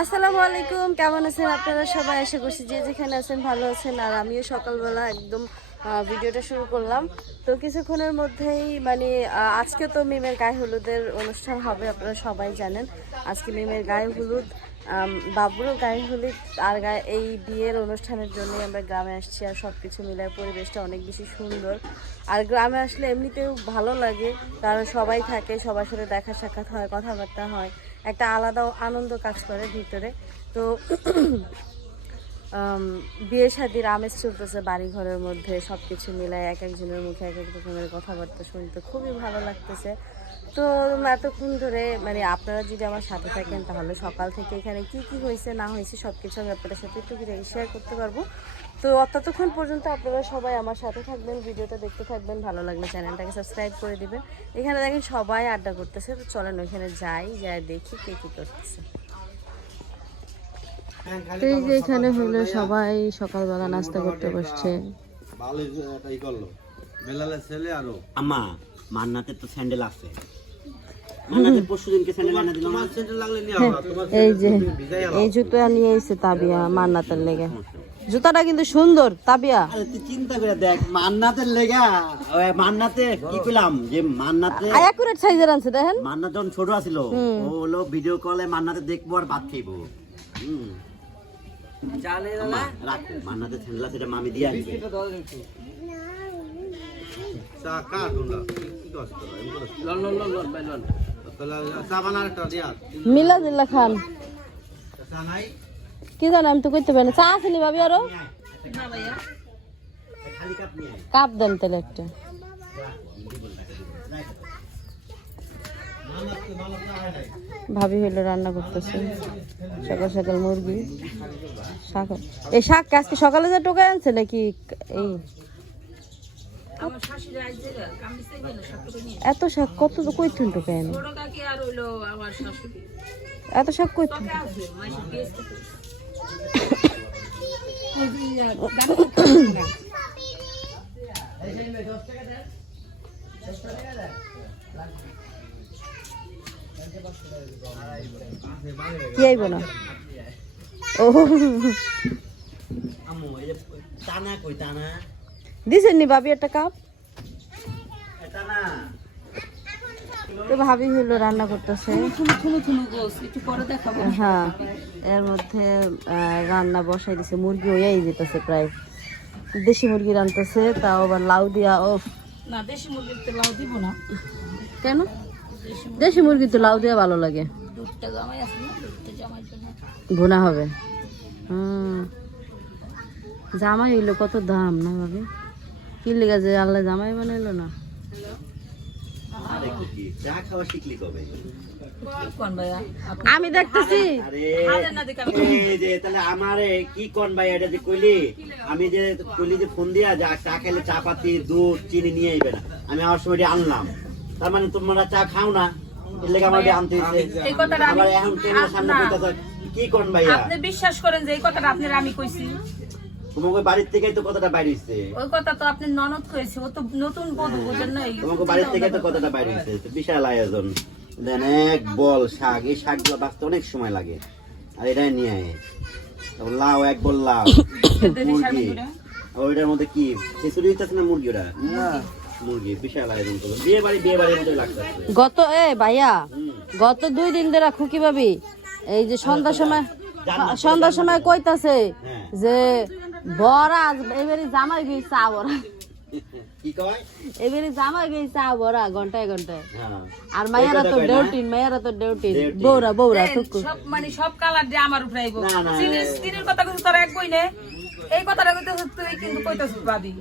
আসসালামু আলাইকুম, কেমন আছেন আপনারা সবাই? আশা করছি যে যেখানে আছেন ভালো আছেন। আর আমিও সকালবেলা একদম ভিডিওটা শুরু করলাম। তো কিছুক্ষণের মধ্যেই মানে আজকে তো মিমের গায়ে হলুদের অনুষ্ঠান হবে, আপনারা সবাই জানেন। আজকে মিমের গায়ে হলুদ। বাবুরও গায়ে হলুদ আর গায়ে এই বিয়ের অনুষ্ঠানের জন্যই আমরা গ্রামে আসছি আর সব কিছু মিলায় পরিবেশটা অনেক বেশি সুন্দর। আর গ্রামে আসলে এমনিতেও ভালো লাগে, কারণ সবাই থাকে, সবার সাথে দেখা সাক্ষাৎ হয়, কথাবার্তা হয়, একটা আলাদা আনন্দ কাজ করে ভিতরে। তো বিয়ে শাদির আমেজ চলতেছে বাড়ি ঘরের মধ্যে সব কিছু মিলায় এক একজনের মুখে এক এক রকমের কথাবার্তা শুনতে খুবই ভালো লাগতেছে। তো এতক্ষণ ধরে মানে আপনারা যদি আমার সাথে থাকেন তাহলে সকাল থেকে এখানে কি কি হয়েছে না হয়েছে সব কিছু আমি আপনাদের সাথে একটু শেয়ার করতে পারব। তো ততক্ষণ পর্যন্ত আপনারা সবাই আমার সাথে থাকবেন ভিডিওটা দেখতে থাকবেন ভালো লাগলে চ্যানেলটাকে সাবস্ক্রাইব করে দিবেন। এখানে দেখেন সবাই আড্ডা করতেছে তো চলেন ওইখানে যাই যাই দেখি কে কি করতেছে। তো এই যে এখানে হলো সবাই সকালবেলা নাস্তা করতে বসছে। ভালো এটাই করল। ছেলে আরও আম্মা। মান্নাতের তো স্যান্ডেল আছে। মান্নাতের পরশু দিনকে স্যান্ডেল এনে দিল না তোমার সেন্টার লাগলে নিয়ে আবার তোমার এই যে এই জুতো নিয়ে এসে তাবিয়া মান্নাতের লেগে। জুতাটা কিন্তু সুন্দর তাবিয়া। আরে তুই চিন্তা করে দেখ মান্নাতের লেগা মান্নাতে কি কইলাম যে মান্নাতে অ্যাকুরেট সাইজের আনছে দেখেন। মান্নাত যখন ছোট আছিল ও হলো ভিডিও কলে মান্নাতে দেখব আর ভাত খাইবো। হুম। আম্মা, রাখো মান্নাতে স্যান্ডেল আছে মামি দিয়ে আসবে চা কাটুন না কি কষ্ট এমন করে লল লল লল লল বাইলন তাহলে চা বানার একটা দিয়া। মিলা জিল্লা খান। কি জানো আমি তো কইতে পারি না। চা আসেনি ভাবি আরও? কাপ নিয়ে আয়। কাপ দেন তাহলে একটা। ভাবি হইল রান্না করতেছে। সকাল সকাল মুরগি শাক। এই শাক কি আজকে সকালে যা টোকায় আনছে নাকি এই এত শাক কত কই থুন টোকায় আনে এত শাক কই থুন কি আইব না? ও আম্মু এই টানা কই টানা? দিছেন নি ভাবি একটা কাপ। তো ভাবি হইল রান্না করতেছে। হ্যাঁ এর মধ্যে রান্না বসাই দিছে মুরগি হইয়াই যেতেছে প্রায়। দেশি মুরগি রান্নতেছে তাও আবার লাউ দিয়া ও না দেশি মুরগির তো লাউ দিব না। কেন? দেশি মুরগি তো লাউ দিয়া ভালো লাগে। ভুনা হবে। হুম। জামাই হইল কত দাম না ভাবি? কি লেগে যে আল্লাহ জামাই বানাইলো না? আরে কি চা খাওয়া শিখলি কবে কোন ভাইয়া আপনি আমি দেখতেছি। আরে খাবেন না দেখে আমি এই যে তাহলে আমারে কি কোন ভাই এটা যে কইলি আমি যে কইলি যে ফোন দিয়া যা চা খাইলে চা পাতি দুধ চিনি নিয়ে আইবে না আমি আমার সময় আনলাম তার মানে তোমরা চা খাও না। কি কন ভাইয়া আপনি বিশ্বাস করেন যে এই কথাটা আপনার আমি কইছি? তোমাকে বাড়ির থেকেই তো কথাটা বাইরে হইছে ওই কথা তো আপনি ননদ কইছে ও তো নতুন বধূ বুঝেন না তোমাকে বাড়ির থেকে তো কথাটা বাইরে হইছে বিশাল আয়োজন। দেন এক বল শাক এই শাকগুলো বাঁচতে অনেক সময় লাগে আর এটা নিয়ে আয়। তারপর লাউ এক বল লাউ মুরগি। ওইটার মধ্যে কি? খিচুড়ি হইতেছে না মুরগি ওটা মুরগি। বিশাল আয়োজন করল। বিয়ে বাড়ি বিয়ে বাড়ির লাগতেছে। গত এ ভাইয়া গত দুই দিন ধরে খুকি ভাবি এই যে সন্ধ্যার সময় সন্ধ্যার সময় কইতাছে হ্যাঁ। যে বড়া এবারে জামাই গই চা বড়া কি কয়? এবারে জামাই গই চা বড়া ঘন্টায় ঘন্টায়। হ্যাঁ। আর মায়েরা তো? ডেউটিন মায়েরা তো ডেউটিন বৌরা বৌরা টুকু সব মানে সব কালার দিয়ে আমার উপরে আইব। চিনির কথা কইছিস তোরা এক বই নে। এই কথাটা কইতে তুই কিন্তু কইতাছিস ভাবি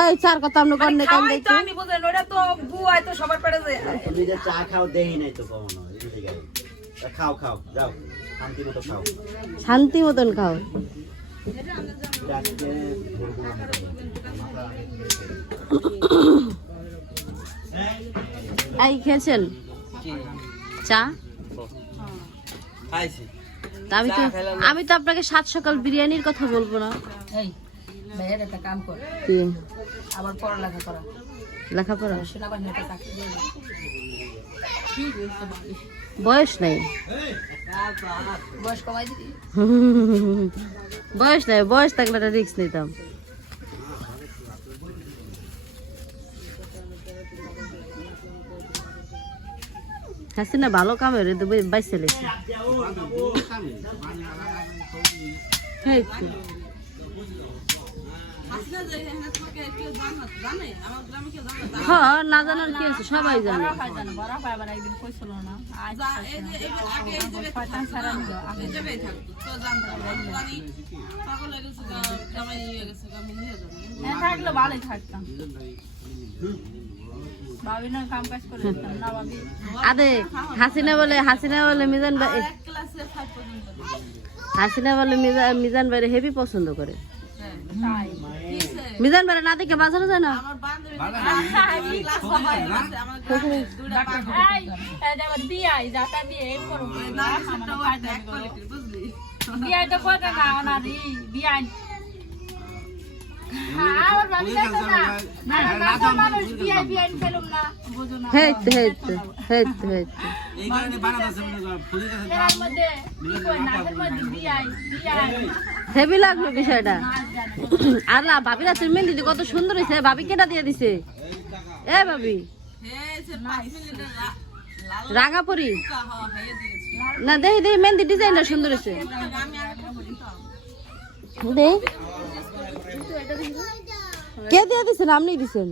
এই চার কথা আমরা মানে কন্যা কান খাওয়াই তো দেখি আমি বুঝেন ওটা তো বুয়াই তো সবার পেটে যায়। তুমি যে চা খাও দেই নাই তো কখনো এই জায়গায়। তা খাও খাও যাও। শান্তি মতো খাও। শান্তি মতন খাও। এই খেয়েছেন চা? আমি তো আমি তো আপনাকে সাত সকাল বিরিয়ানির কথা বলব না। আবার পড়ালেখা করা। লেখাপড়া। বয়স নাই। বয়স কমাই বয়স নাই বয়স থাকলে একটা রিক্স নিতাম। হাসিনা ভালো কামে রে তো বাইসে লেছে। হ্যাঁ। হ্যাঁ না জানার কি আছে? সবাই জানে। আমি হ্যাঁ থাকলে ভালোই থাকতাম। আদে হাসিনা বলে হাসিনা বলে মিজান ভাই হাসিনা বলে মিজান মিজান ভাইরে হেভি পছন্দ করে। মিজান বারে না দেখে বাজারে যায় না? বিয়াই, তো কয় টাকা ওনারই, বিয়াই। হেভি লাগল বিষয়টা। আর না ভাবি রাতের মেহেন্দি কত সুন্দর হয়েছে। ভাবি কেটা দিয়ে দিছে? এ ভাবি রাঙাপুরি? না দেখি দেখি মেহেন্দি ডিজাইনটা সুন্দর হয়েছে। দেই কে দিয়ে দিছেন? আপনি দিছেন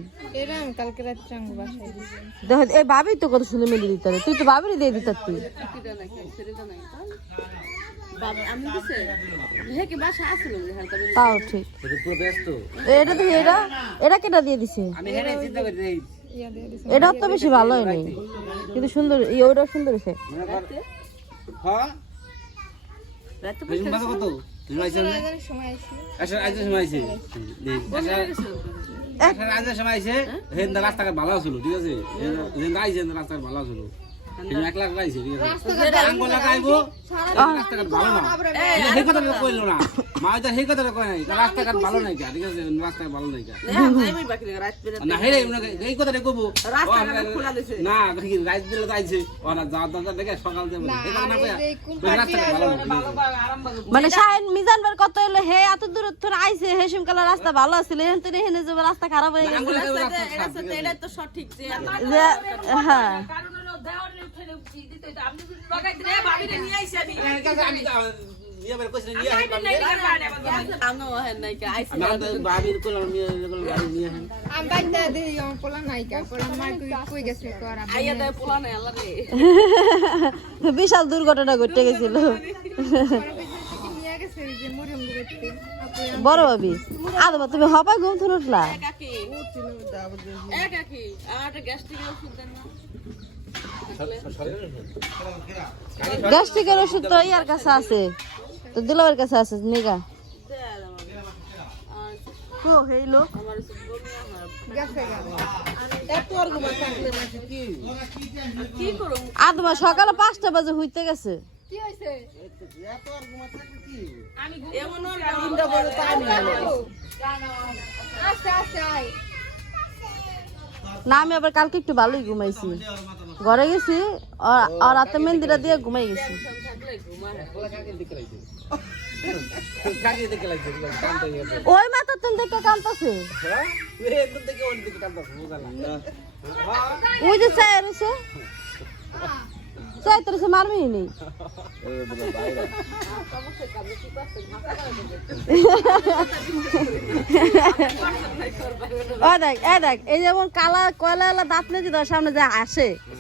দেখো এই ভাবি তো কত সুন্দর দিতে তুই তো ভাবিরই দিয়ে তুই তাও ঠিক। এটা দেখি এটা এটা কেটা দিয়ে দিছে? এটা তো বেশি ভালো হয়নি। কিন্তু সুন্দর ওটা সুন্দর হয়েছে। হ্যাঁ? হেন রাস্তাঘাট ভালো ছিল ঠিক আছে? রাস্তাঘাট ভালো ছিল এক লাখ আইছে ঠিক লাগাইবো রাস্তাঘাট ভালো না। সেই কথা কইলো না। মা এটা সেই কথা কয় নাই রাস্তাঘাট ভালো নাই কা ঠিক আছে? রাস্তাঘাট ভালো নাই কা। না হেরে এই কথাটা কইবো। না রাত দিলে তো আইছে। ওরা যা দরকার দেখে সকাল দেবো মানে শাহিন মিজান বার কত হলো হে এত দূর থেকে আইছে হে শিমকালা রাস্তা ভালো আছিল এখন তো হেনে যাবে রাস্তা খারাপ হয়ে গেছে। হ্যাঁ। বিশাল দুর্ঘটনা ঘটে গেছিল। বড় ভাবি আদমা তুমি হবাই ঘুম থেকে গ্যাস্ট্রিকের ওষুধ তো ইয়ার কাছে আছে। তো দুলাবের কাছে আছে, নিগা। ও হেই সকালে পাঁচটা বাজে হইতে গেছে। না, আমি আবার কালকে একটু ভালোই ঘুমাইছি। ঘরে গেছি আর- রাতে মেহেন্দিটা দিয়ে ঘুমাই গেছি। ওই মাথা তুমি দেখে বুঝালা ওই যে চায় রয়েছে চায় তো রয়েছে মারবি নেই ও দেখ এ দেখ এই যেমন কালা কয়লা দাঁত নেই তোর সামনে যা আসে।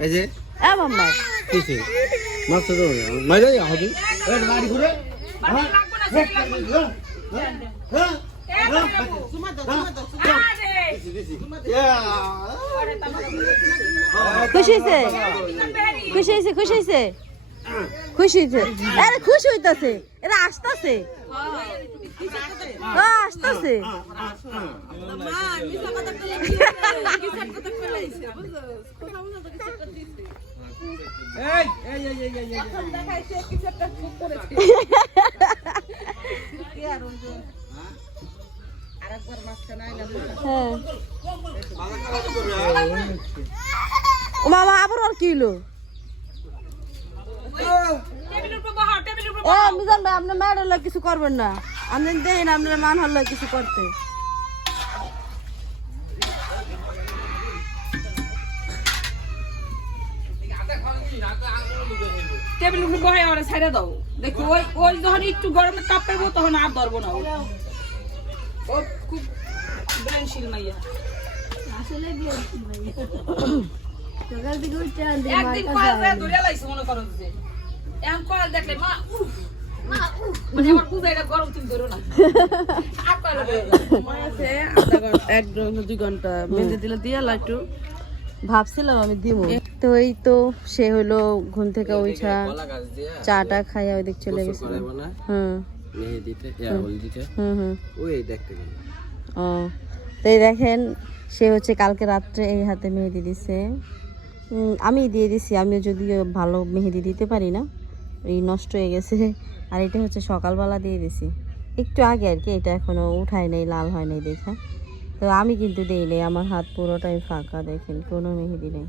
এই যে এ মাম্মা কিছে মাছ তো মাইরে হবে এ বাড়ি ঘুরে। হ্যাঁ খুশি হয়েছে খুশি হয়েছে খুশি হয়েছে খুশি হইছে? আরে খুশি হইতাছে। এরা আসতাছে। ও আসতাছে। হ্যাঁ। মামা আবার আর কি হলো ও মিজান ভাই আপনার মায়ের হলে কিছু করবেন না। আপনি দেন আপনার মান হলে কিছু করতে। টেবিল উপর বহাই ওরা দাও। দেখো ওই ওই যখন একটু গরমে পাইবো তখন আর ধরবো না ও। ও খুব ব্রেনশীল মাইয়া। একদিন ধরে লাইছে মনে করো যে। এখন কল দেখলে মা উফ, মা উফ। মানে ভাবছিলাম আমি দিব তো এই তো সে হলো ঘুম থেকে উঠা চাটা খাইয়া ওই দিক চলে গেছিল হুম। মেহেদিতে হুম। হুম ওই দেখতে গেল ও। তো দেখেন সে হচ্ছে কালকে রাত্রে এই হাতে মেহেদি দিছে। উম, আমি দিয়ে দিছি আমিও যদিও ভালো মেহেদি দিতে পারি না। এই নষ্ট হয়ে গেছে। আর এটা হচ্ছে সকালবেলা দিয়ে দিছি। একটু আগে আর কি এটা এখনও উঠায় নাই লাল হয় নাই দেখা। তো আমি কিন্তু দিই নাই আমার হাত পুরোটাই ফাঁকা দেখেন কোনো মেহেদি নেই।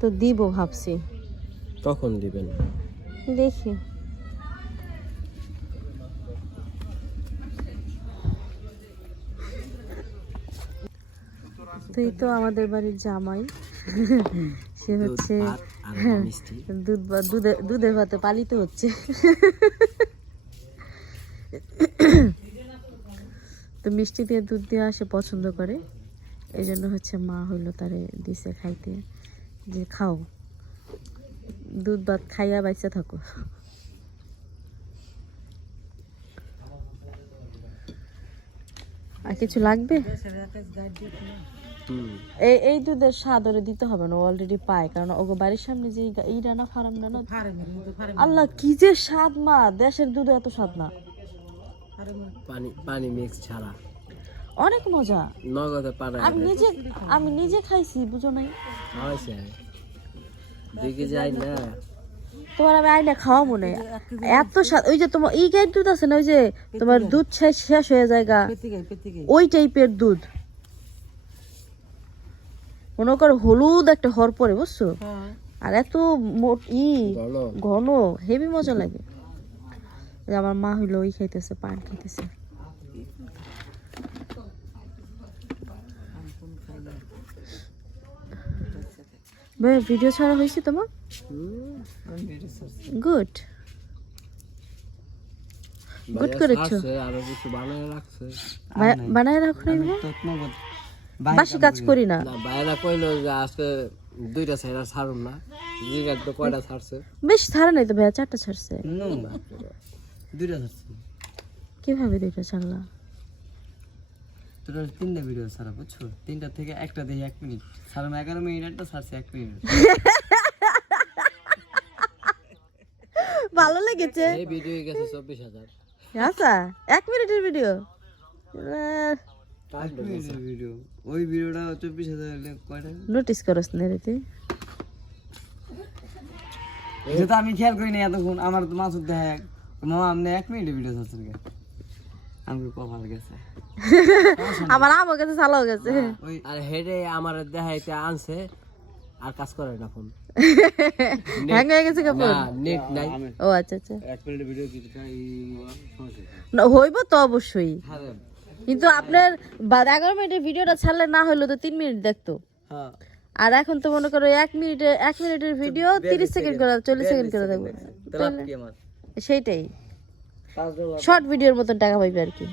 তো দিব ভাবছি। কখন দিবেন। দেখি। তো এই তো আমাদের বাড়ির জামাই। সে হচ্ছে দুধ দুধে দুধের ভাতে পালিত হচ্ছে। তো মিষ্টি দিয়ে দুধ দেওয়া আসে পছন্দ করে। এই জন্য হচ্ছে মা হইল তারে দিছে খাইতে। যে খাও। দুধ ভাত খাইয়া বাইচা থাকো। আর কিছু লাগবে? এই এই দুধের স্বাদ ওরে দিতে হবে না অলরেডি পায়। কারণ ওগো বাড়ির সামনে যে এই রানা ফার্ম না আল্লাহ কি যে স্বাদ মা! দেশের দুধে এত স্বাদ না। পানি পানি মিক্স ছাড়া। অনেক মজা। নগদে পারে আমি নিজে আমি নিজে খাইছি বুঝো নাই? হয়েছে কেজি আই না। তোমার আমি আইনা খাওয়া মনে এত স্বাদ ওই যে তোমার এই গাইড দুধ আছে না ওই যে তোমার দুধ শেষ শেষ হয়ে যায় গা। ওই টাইপের দুধ। মনে করো হলুদ একটা হর পরে বুঝছ? আর এত মোট ই ঘন ঘন হেভি মজা লাগে। আমার মা হইল ওই খাইতেছে পান খাইতেছে। ভাই ভিডিও ছাড়া হয়েছে তোমার? গুড গুড করেছ। বানায় রাখো বাসি কাজ করি না। বাইরা কইলো যে আজকে দুইটা সাইডা ছাড়ুন না। জিগার তো কয়টা ছাড়ছে? বেশ ছাড়া নাই তো ভাইয়া চারটা ছাড়ছে। দুইটা ছাড়ছি। কীভাবে দুইটা ছাড়লা তোর তিনটা ভিডিও ছাড়া বুঝছ? তিনটা থেকে একটা দেখি এক মিনিট। ছাড়ানো এগারো মিনিট একটা ছাড়ছি এক মিনিট। ভালো লেগেছে। এই ভিডিও গেছে চব্বিশ হাজার। আচ্ছা এক মিনিটের ভিডিও ভিডিও ওই ভিডিওটা চব্বিশ হাজার হলে কয়টা? নোটিস করস না রে তুই। যেটা আমি খেয়াল করি না এতক্ষণ আমার তো মাছ দেখা এক মামা আপনি এক মিনিটের ভিডিও ছাড়ছেন কে আমি কপাল গেছে। আমার চালাও গেছে ওই আর হেডে আমার দেখাইতে আনছে আর কাজ করে না ফোন। হ্যাং হয়ে গেছে কাপড়? নেট নাই। ও আচ্ছা আচ্ছা। এক মিনিটের ভিডিও কি সমস্যা না, হইব তো অবশ্যই। হ্যাঁ কিন্তু আপনার বা- এগারো মিনিটের ভিডিওটা ছাড়লে না হইল তো তিন মিনিট দেখতো। হ্যাঁ। আর এখন তো মনে করো এক মিনিটের এক মিনিটের ভিডিও তিরিশ সেকেন্ড করে চল্লিশ সেকেন্ড করে দেখবে। সেইটাই। শর্ট ভিডিওর মতন টাকা পাইবে আর কি।